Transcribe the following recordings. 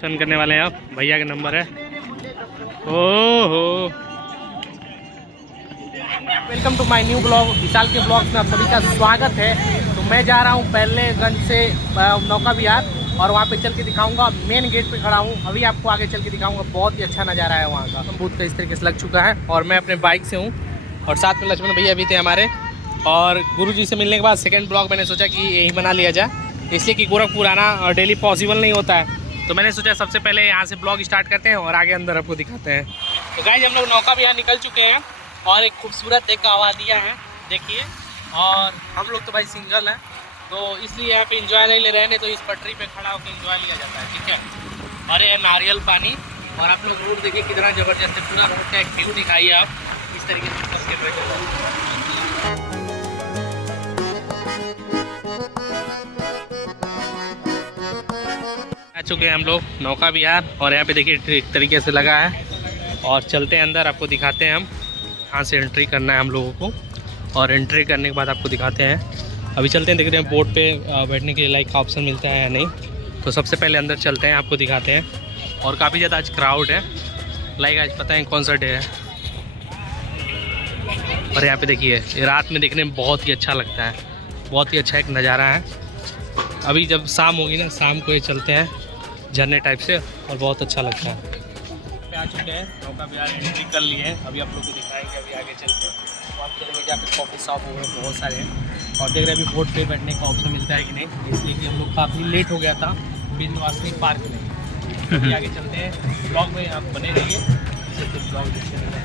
Turn करने वाले हैं आप, भैया का नंबर है। ओहो, welcome to my new blog. Vishal के ब्लॉग में आप सभी का स्वागत है। तो मैं जा रहा हूँ पहलेगंज से नौका विहार और वहाँ पे चल के दिखाऊंगा। मेन गेट पे खड़ा हूँ, अभी आपको आगे चल के दिखाऊंगा। बहुत ही अच्छा नज़ारा है वहाँ का। बूथ का इस तरीके से लग चुका है और मैं अपने बाइक से हूँ और साथ में लक्ष्मण भैया भी थे हमारे। और गुरुजी से मिलने के बाद सेकंड ब्लॉग मैंने सोचा कि यही बना लिया जाए, इसलिए कि गोरखपुर आना डेली पॉसिबल नहीं होता है। तो मैंने सोचा सबसे पहले यहाँ से ब्लॉग स्टार्ट करते हैं और आगे अंदर आपको दिखाते हैं। तो गाइस हम लोग नौका विहार निकल चुके हैं और एक खूबसूरत एक आवादिया है, देखिए। और हम लोग तो भाई सिंगल हैं, तो इसलिए यहाँ पे एंजॉय नहीं ले रहे हैं, तो इस पटरी पे खड़ा होकर एंजॉय लिया जाता है, ठीक है। और ये नारियल पानी, और आप लोग रोड देखिए कितना ज़बरदस्त है। पूरा रोड का एक व्यू दिखाइए आप इस तरीके से। आ चुके हैं हम लोग नौका विहार और यहाँ पे देखिए एक तरीके से लगा है। और चलते हैं अंदर, आपको दिखाते हैं हम यहाँ से एंट्री करना है हम लोगों को। और एंट्री करने के बाद आपको दिखाते हैं। अभी चलते हैं, देखते हैं बोट पे बैठने के लिए लाइक का ऑप्शन मिलता है या नहीं। तो सबसे पहले अंदर चलते हैं, आपको दिखाते हैं। और काफ़ी ज़्यादा आज क्राउड है, लाइक आज पता है कौन सा डे है। और यहाँ पे देखिए रात में देखने में बहुत ही अच्छा लगता है, बहुत ही अच्छा एक नज़ारा है। अभी जब शाम होगी ना, शाम को ये चलते हैं झरने टाइप से और बहुत अच्छा लगता है। आ चुके हैं नौका विहार, एंट्री कर लिए हैं। अभी आप लोग को दिखाएंगे अभी आगे चल के। तो आप चलेंगे जहाँ पे कॉफ़ी शॉप वगैरह बहुत सारे हैं। और देख रहे हैं अभी बोट पे बैठने का ऑप्शन मिलता है कि नहीं, इसलिए कि हम लोग काफ़ी लेट हो गया था बिंदवासिनी पार्क में। अभी आगे चलते हैं, ब्लॉग में आप बने रहिए। ब्लॉग देखते रहेंगे।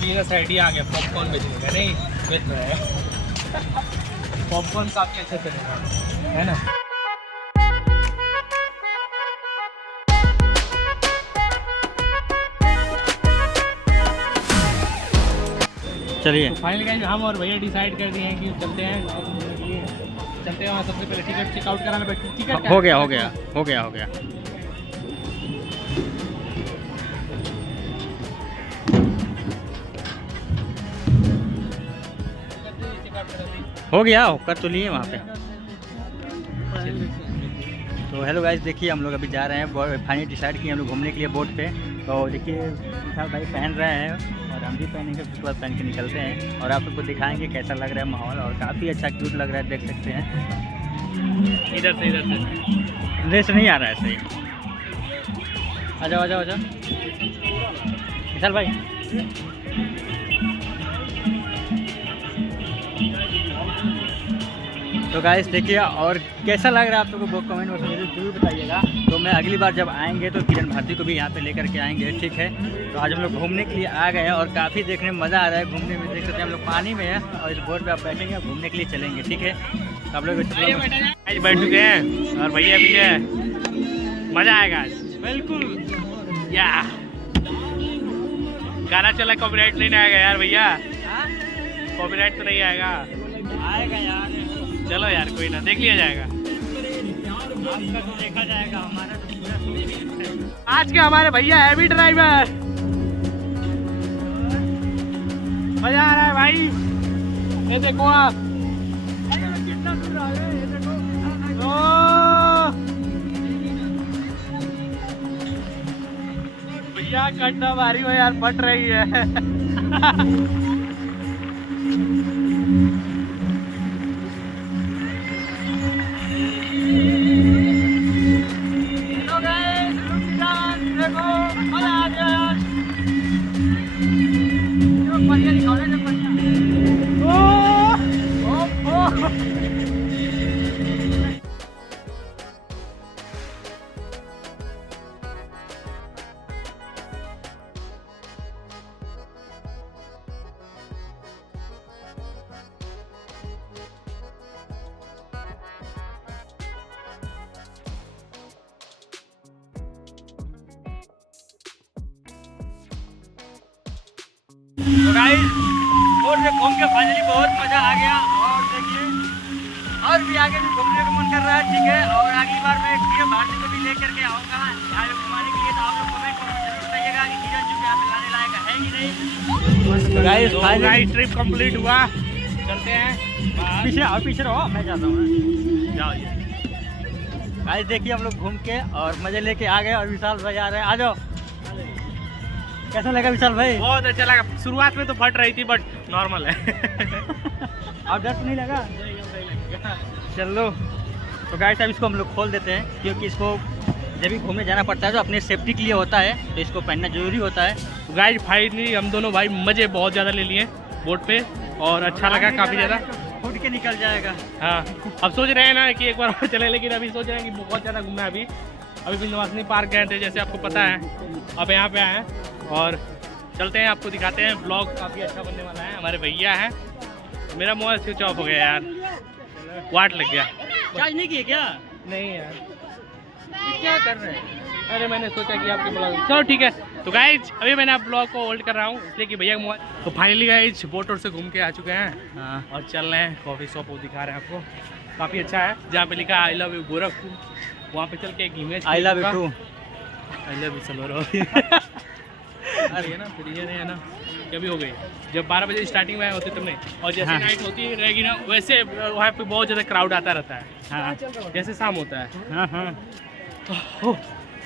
बिजनेस आइडिया आ गया, पॉपकॉर्न बेचने का, नहीं बेच रहा है। पॉपकॉर्न काफ़ी अच्छा चलेगा, है ना। चलिए तो फाइनल गाइस हम और भैया डिसाइड कर दिए हैं कि चलते हैं वहाँ। सबसे पहले टिकट चेकआउट कराना बैठे। टिकट हो गया। कर तो लिए वहाँ पे। तो हेलो गाइस, देखिए हम लोग अभी जा रहे हैं, फाइनली डिसाइड किए हम लोग घूमने के लिए बोट पे। तो देखिए विशाल भाई पहन रहे हैं और हम भी पहनेंगे, उसके बाद पहन के निकलते हैं और आप सबको दिखाएंगे कैसा लग रहा है माहौल। और काफ़ी अच्छा क्यूट लग रहा है, देख सकते हैं। इधर से रेस नहीं आ रहा है सही। आ जाओ विशाल भाई। तो गाइस देखिए और कैसा लग रहा है आप लोगों को कमेंट में जरूर बताइएगा। तो मैं अगली बार जब आएंगे तो किरण भारती को भी यहाँ पे लेकर के आएंगे, ठीक है। तो आज हम लोग घूमने के लिए आ गए हैं और काफ़ी देखने में मज़ा आ रहा है। घूमने में देख सकते हैं हम लोग पानी में है और इस बोट पे आप बैठेंगे, घूमने के लिए चलेंगे, ठीक है। तो आप लोग बैठ चुके हैं और भैया भी है, मज़ा आएगा आज बिल्कुल। या गाना चला, कॉपीराइट नहीं आएगा यार भैया, कॉपीराइट तो नहीं आएगा यार। चलो यार कोई ना, देख लिया जाएगा, आपका तो देखा जाएगा, हमारा तो पूरा। आज के हमारे भैया हैवी ड्राइवर, मजा आ रहा है भाई। ये देखो आप कितना दूर आ रहे हैं, ये देखो। भैया कट्टा भारी हो यार, फट रही है। तो गाइस बोट में घूम के फाइनली बहुत मज़ा आ गया। और देखिए और भी आगे भी घूमने का मन कर रहा है, ठीक है। और अगली बार मैं किरण भारती को भी लेकर के आऊँगा यहाँ घुमाने के लिए। तो आप लोग कमेंट जरूर बताइएगा कि किरण जो यहाँ पे लाने लायक है कि नहीं। तो गाइस फाइनली ट्रिप कंप्लीट हुआ चलते हैं। पीछे रहो, मैं जाता हूँ। जाओ ये। गाइस देखिए हम लोग घूम के और मजे लेके आ गए और विशाल भाई आ रहे हैं। आ जाओ। कैसा लगा विशाल भाई? बहुत अच्छा लगा। शुरुआत में तो फट रही थी बट नॉर्मल है। आप डर तो नहीं लगा? चलो तो गाइस अब इसको हम लोग खोल देते हैं, क्योंकि इसको जब भी घूमने जाना पड़ता है तो अपने सेफ्टी के लिए होता है, तो इसको पहनना जरूरी होता है। तो गाइस फाइनली हम दोनों भाई मजे बहुत ज़्यादा ले लिए बोट पे और अच्छा लगा काफ़ी ज़्यादा। उठ के निकल जाएगा। हाँ अब सोच रहे हैं ना कि एक बार और चले, लेकिन अभी सोच रहे हैं कि बहुत ज़्यादा घूमना है। अभी विंध्यवासिनी पार्क गए थे जैसे आपको पता है, अब यहाँ पे आए हैं और चलते हैं, आपको दिखाते हैं। ब्लॉग काफ़ी अच्छा बनने वाला है। हमारे भैया हैं। मेरा मोबाइल स्विच ऑफ हो गया यार, वाट लग गया। चार्ज नहीं किए क्या? नहीं यार, क्या कर रहे हैं? अरे मैंने सोचा कि आपके ब्लॉग, चलो ठीक है। तो गाइज अभी मैंने आप ब्लॉग को होल्ड कर रहा हूँ इसलिए कि भैया का मोबाइल। तो फाइनली गाइज बोट से घूम के आ चुके हैं। हाँ। और चल रहे हैं कॉफ़ी शॉप, वो दिखा रहे हैं आपको। काफ़ी अच्छा है, जहाँ पे लिखा है आई लव यू गोरखपुर, वहाँ पे चल के एक image I love you too. I love you सलोरो। अरे है ना, फिर ये है ना, कभी हो गई जब 12 बजे स्टार्टिंग में आए होते तुमने, और जैसे हाँ। नाइट होती रहेगी ना वैसे वहाँ पे बहुत ज़्यादा क्राउड आता रहता है। हाँ जैसे शाम होता है। हाँ हाँ। ओह,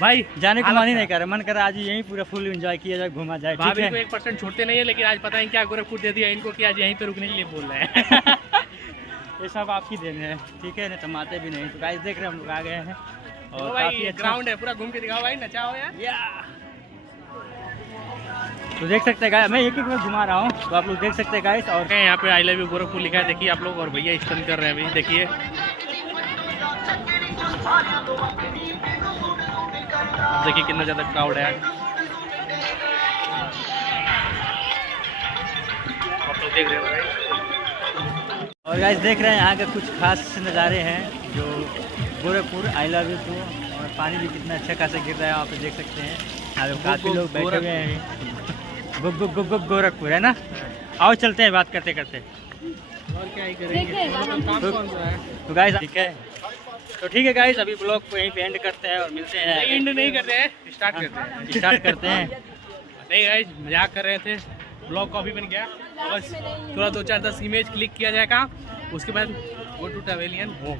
भाई जाने को हालत मन ही है। नहीं कर रहा, मन कर रहा आज यहीं पूरा फुल एंजॉय किया जाए, घूमा जाए। ठीक भाभी को है 1% छोड़ते नहीं है, लेकिन आज पता नहीं क्या गोरखपुर दे दिया इनको कि आज यहीं पे रुकने के लिए बोल रहे हैं। ये सब आपकी देन है, ठीक है ना, तो आते भी नहीं। तो गाइस देख रहे हैं हम लोग आ गए हैं और और भाई काफी अच्छा ग्राउंड है, पूरा घूम के दिखाओ भाई, नचाओ यार। तो देख सकते हैं गाइस, मैं एक बार घुमा रहा हूँ तो आप लोग देख सकते हैं गाइस। और यहाँ पे आई लव यू गोरखपुर लिखा है, देखिए आप लोग। और भैया स्टन कर रहे हैं अभी, देखिए। देखिए कितना ज़्यादा क्राउड है। आप लोग देख रहे हो भाई। और गाइस देख रहे हैं यहाँ के कुछ खास नज़ारे हैं जो Gorakhpur I love you too. और पानी भी कितना अच्छा खासा गिर रहा है, आप देख सकते हैं। यहाँ पे काफ़ी लोग बैठे हुए हैं। गोरखपुर है ना। आओ चलते हैं बात करते करते। और क्या ही करेंगे, काम कौन सा है। तो गाइस ठीक है, तो ठीक है गाइस, अभी ब्लॉग को यहीं पे एंड करते हैं और मिलते हैं। एंड नहीं करते हैं, स्टार्ट करते हैं। स्टार्ट करते हैं। नहीं गाइस मजाक कर रहे थे, ब्लॉग कॉपी बन गया। बस थोड़ा 2-4-10 इमेज क्लिक किया जाएगा, उसके बाद गो टू टवेलियन होम।